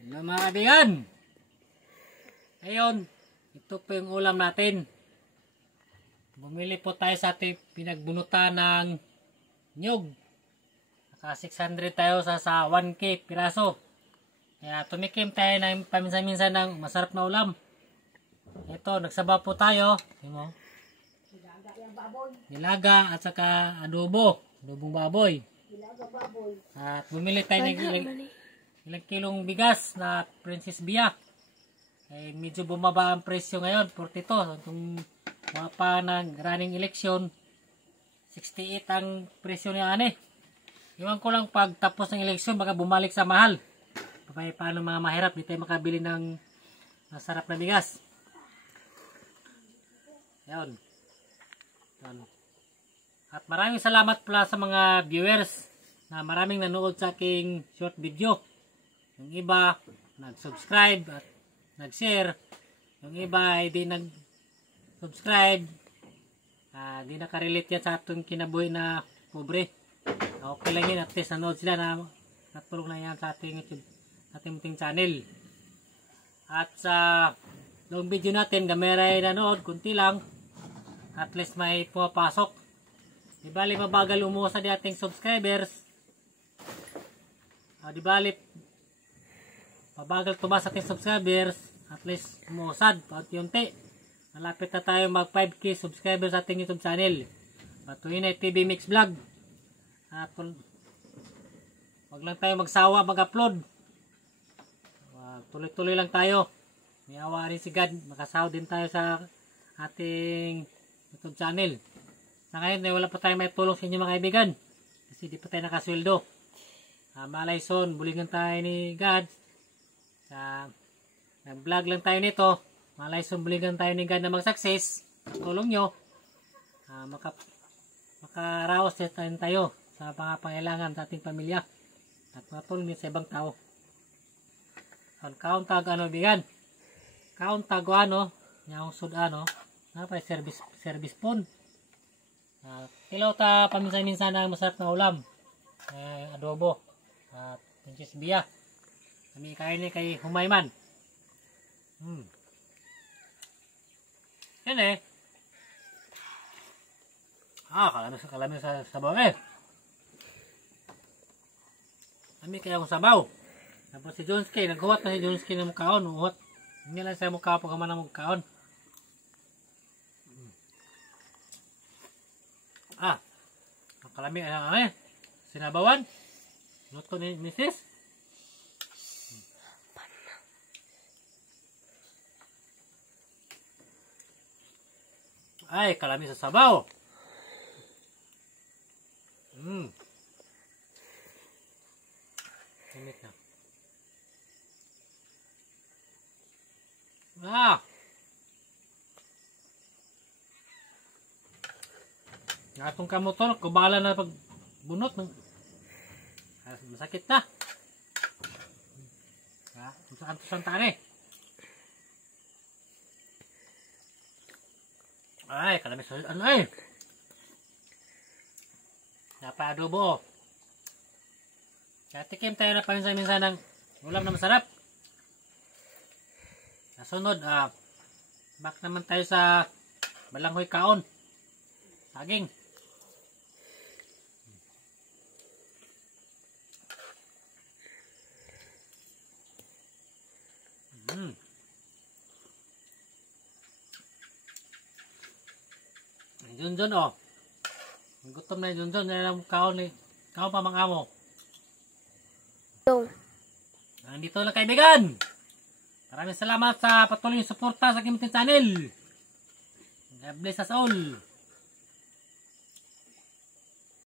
Hello mga kaibigan. Ngayon, ito po yung ulam natin. Bumili po tayo sa ating pinagbunutan ng nyug. Naka 600 tayo sa 1K piraso. Kaya tumikim tayo ng paminsan-minsan ng masarap na ulam. Ito, nagsabaw po tayo. Nilaga at saka adobo. Adobong baboy. At bumili tayo ng ilang kilong bigas na Princess Bia. Eh, medyo bumaba ang presyo ngayon, 42. Itong mga pa ng running election, 68 ang presyo niya ane. Iwan ko lang pag tapos ng eleksyon, baka bumalik sa mahal. Paano mga mahirap, di tayo makabili ng masarap na bigas. Ayan. At maraming salamat pala sa mga viewers na maraming nanood sa aking short video. Yung iba, nag-subscribe at nag-share. Yung iba, hindi nag-subscribe. Hindi nakarelate yan sa atong kinabuhi na pobre. Okay lang yun. At least nanood sila na natulong na yan sa ating YouTube, ating munting channel. At sa long video natin, gameray nanood, kunti lang. At least may pumapasok. Di bali mabagal umusa di ating subscribers. Di bali mabagal tumas ating subscribers. At least umusad paunti-unti. Malapit na tayo mag 5K subscribers sa ating YouTube channel. Patuloy TV Mix Vlog. At wag lang tayo magsawa mag-upload. Tuloy-tuloy lang tayo. May awa rin si God. Makasaw din tayo sa ating YouTube channel. Sa ngayon, wala pa tayo may tulong sa inyo mga kaibigan. Kasi di pa tayo nakasweldo. Malay son, bulingan tayo ni God. Nag-vlog lang tayo nito. Malay son, bulingan tayo ni God na mag-success. Tulong nyo. Makaraos tayo sa mga pangailangan sa ating pamilya. At matulong sa ibang tao. Count tag ano bigan. Count tag ano. Yung sud ano. Service phone. Kilaw ta paminsan-minsan ang masarap na ulam. Adobo. Princess Bia. Kami kain ni kay Humayman. Yan eh. Kalami sa sabaw eh. Kami kaya akong sabaw. Tapos si Jonski, naghuwat na si Jonski ng mukhaon. Uhuwat. Hindi lang sa mukha pag kaman ng mukhaon. Kalami sinabawan. Luto ni Mrs. Ay, kalami sa sabaw. Init na. Atong kamotol, kubala na pag bunot. Masakit na. Saan tani. Ay, kalamis. Ano eh? Napa-adobo. Kaya tikim tayo na paminsan-minsan ng ulam na masarap. Nasunod, back naman tayo sa balanghoy kaon. Saging. Junjun oh. Gutom na Junjun. Yan ang kaon ni. Kaon pa mga amo. Nandito lang kaibigan. Maraming salamat sa patuloy yung suporta sa aking channel. God bless us all.